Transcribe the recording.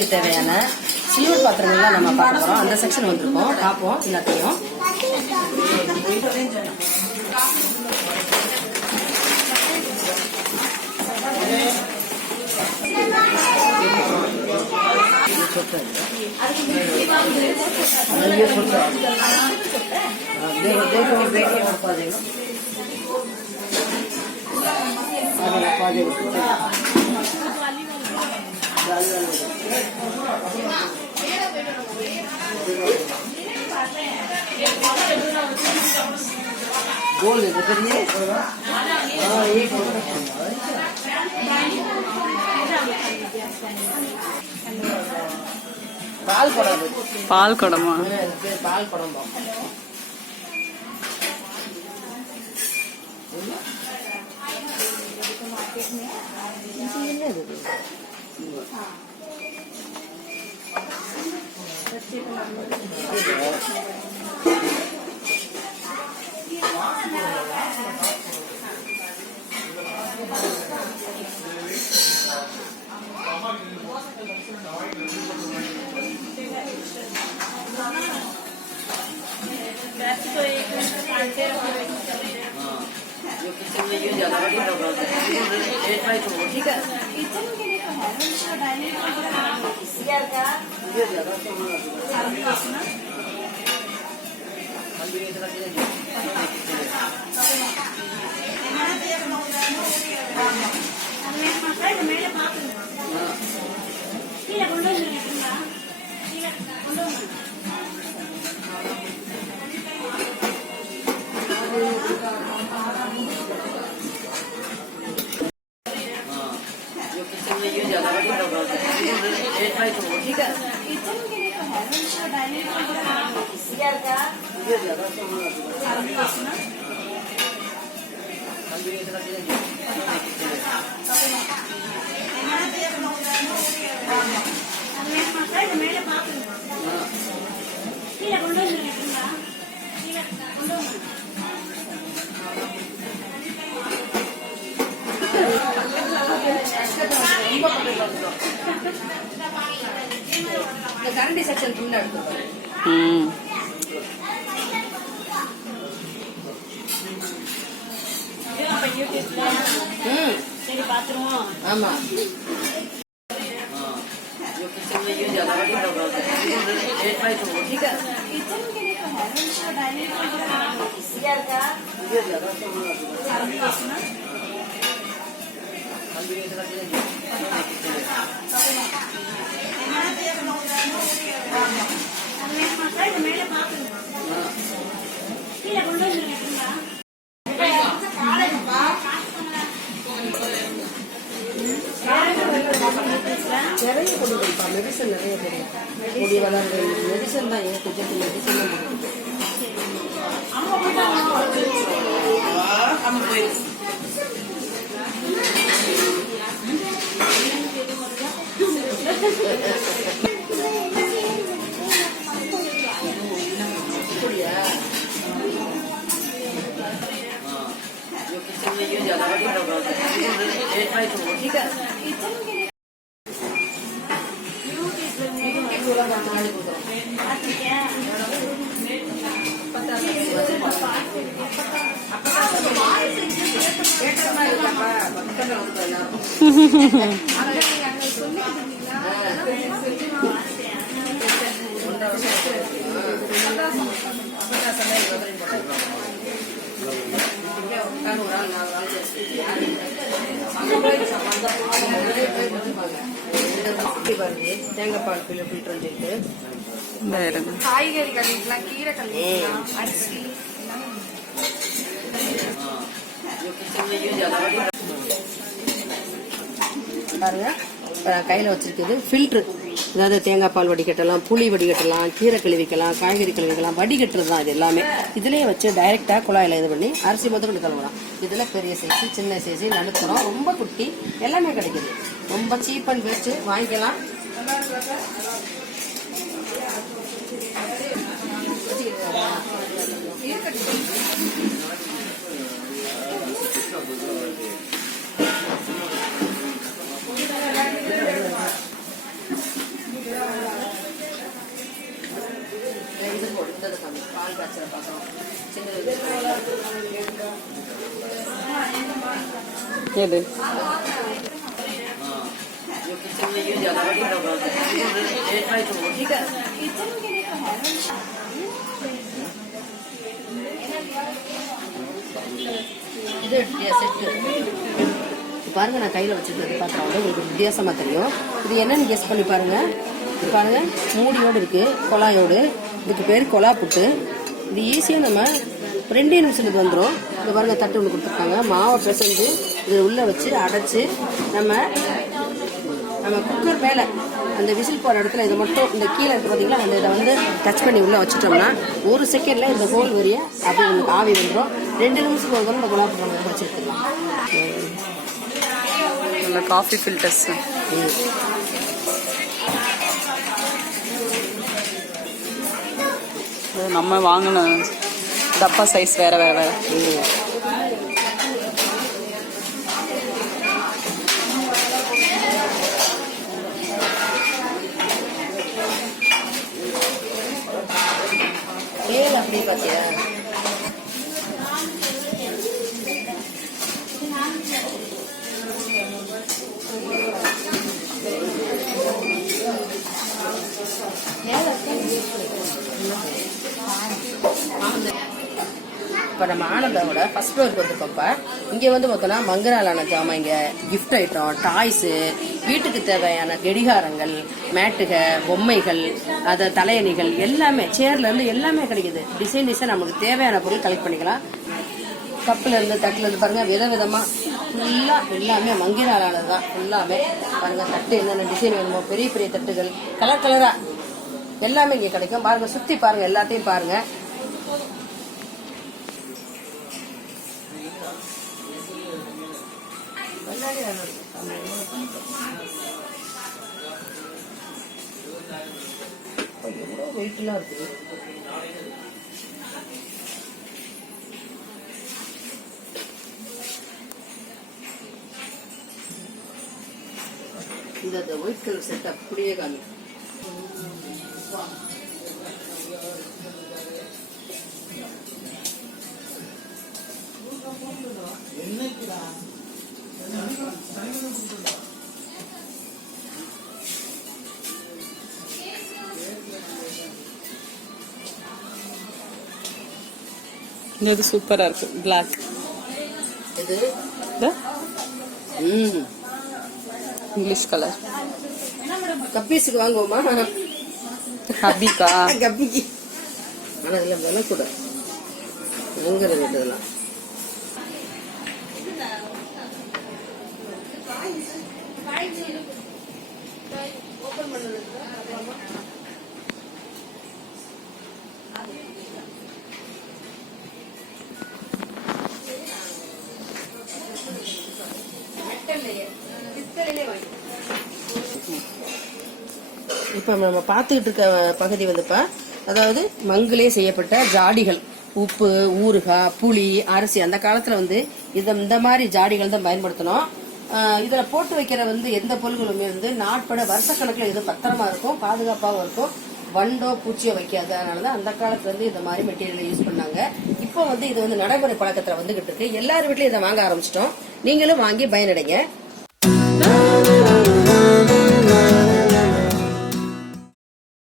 சமையலுக்கு தேவையான சில்வர் பாத்திரங்கள்லாம் நம்ம பார்க்க போகிறோம். அந்த செக்ஷன் வந்திருக்கோம், பார்ப்போம் எல்லாத்தையும். गोल है तो ये हाँ एक பால் குடமா பால் குடம் ठीक है கரண்டி செக்ஷன் ஃபுல்லா எடுத்துக்கோங்க. ஆமா ठीक है நிறைய கொடுப்பா மெடிசன் நிறைய கொடி வளர்ந்து மெடிசன் தான் கொஞ்சம் மெடிசன் ठीक है தேங்காய் பால் ஃபில்டர் சொல்லிட்டு காய்கறி கழுவிக்கலாம், கீரை கழுவிக்கலாம், அரிசி பாருங்க. கையில வச்சிருக்கிறது ஃபில்டர். அதாவது தேங்காய் பால் வடிகட்டலாம், புளி வடிகட்டலாம், கீரை கழுவிக்கலாம், காய்கறி கழுவிக்கலாம், வடிகட்டுறது தான் இது எல்லாமே. இதுலயே வச்சு டைரக்டா குழாயில இது பண்ணி அரிசி முதல் கழுவலாம். இதுல பெரிய சைஸ், சின்ன சைஸ், நடுத்தரம், ரொம்ப குட்டி எல்லாமே கிடைக்குது. ரொம்ப சீப் அண்ட் பெஸ்ட், வாங்கிக்கலாம். எது இது செட்டு பாருங்க, நான் கையில வச்சிருக்கிறது பாத்திரம் வந்து உங்களுக்கு வித்தியாசமா தெரியும். இது என்னன்னு கெஸ் பண்ணி பாருங்க. இது பாருங்க, மூடியோடு இருக்கு, கொலாயோடு. இதுக்கு பேர் கொலா புட்டு. இது ஈஸியா நம்ம 2 நிமிஷத்துக்கு வந்துடும். இது பாருங்க, தட்டு ஒன்று கொடுத்துருக்காங்க. மாவை பிசைஞ்சு இது உள்ள வச்சு அடைச்சு நம்ம குக்கர் மேல அந்த விசில் போற இடத்துல இதை மட்டும் இந்த கீழே இருக்கு பார்த்தீங்களா, அந்த இதை வந்து டச் பண்ணி உள்ள வச்சுட்டோம்னா 1 செகண்ட்ல இந்த ஹோல் வரிய அப்படி உங்களுக்கு ஆவி வந்துடும். 2 நிமிஷத்துக்கு ஒரு நம்ம குலாப் ஜாமுன் வச்சுருக்கலாம். நல்ல காஃபி ஃபில்டர்ஸ். நம்ம வாங்கின டப்பா சைஸ் வேற வேற வேற. ஏன் அப்படி பாத்தியா? இப்போ நம்ம ஆனந்தாவோட ஃபர்ஸ்ட் ஃப்ளோருக்கு வந்துருக்கோம்ப்பா. இங்கே வந்து பார்த்தோன்னா மங்கராலான ஜாமான், இங்கே கிஃப்ட் ஐட்டம், டாய்ஸு, வீட்டுக்கு தேவையான கடிகாரங்கள், மேட்டுக, பொம்மைகள், அதை தலையணிகள் எல்லாமே, சேர்லேருந்து எல்லாமே கிடைக்குது. டிசைன் நமக்கு தேவையான பொருள் கலெக்ட் பண்ணிக்கலாம். கப்புலேருந்து தட்டுலேருந்து பாருங்கள், விதவிதமாக ஃபுல்லாக எல்லாமே மங்கராலானது தான். ஃபுல்லாமே பாருங்கள், தட்டு என்னென்ன டிசைன் வேணுமோ, பெரிய பெரிய தட்டுகள், கலர் கலராக எல்லாமே இங்கே கிடைக்கும். பாருங்கள், சுற்றி பாருங்கள், எல்லாத்தையும் பாருங்கள். எவ்வளோ வெயிட்லாம் இருக்கு. இந்த ஒயிட் கலர் செட் அப்படியே காமி. இது சூப்பரா இருக்கு. பிளாக் இது இங்கிலீஷ் கலர். கப்பீஸுக்கு வாங்குவோமா? ஹபிகா கப்பிக்கு. ஆனா இதுல விலை கூட எங்க இதெல்லாம். இப்ப நம்ம பார்த்துக்கிட்டு இருக்க பகுதி வந்துப்பா, அதாவது மங்கிலே செய்யப்பட்ட ஜாடிகள், உப்பு, ஊறுகாய், புளி, அரிசி. அந்த காலத்துல வந்து இந்த மாதிரி ஜாடிகள் தான் பயன்படுத்தணும். இதுல போட்டு வைக்கிற வந்து எந்த பொருள்களுமே வந்து நாட்பட வருஷக்கணக்கில் இது பத்திரமா இருக்கும், பாதுகாப்பாகவும் இருக்கும், வண்டோ பூச்சியோ வைக்காது. அதனாலதான் அந்த காலத்துல இருந்து இந்த மாதிரி மெட்டீரியல் யூஸ் பண்ணாங்க. இப்போ வந்து இது வந்து நடைமுறை பழக்கத்துல வந்துகிட்டு இருக்கு. எல்லாரும் வீட்லயும் இதை வாங்க ஆரம்பிச்சிட்டோம். நீங்களும் வாங்கி பயனடைங்க.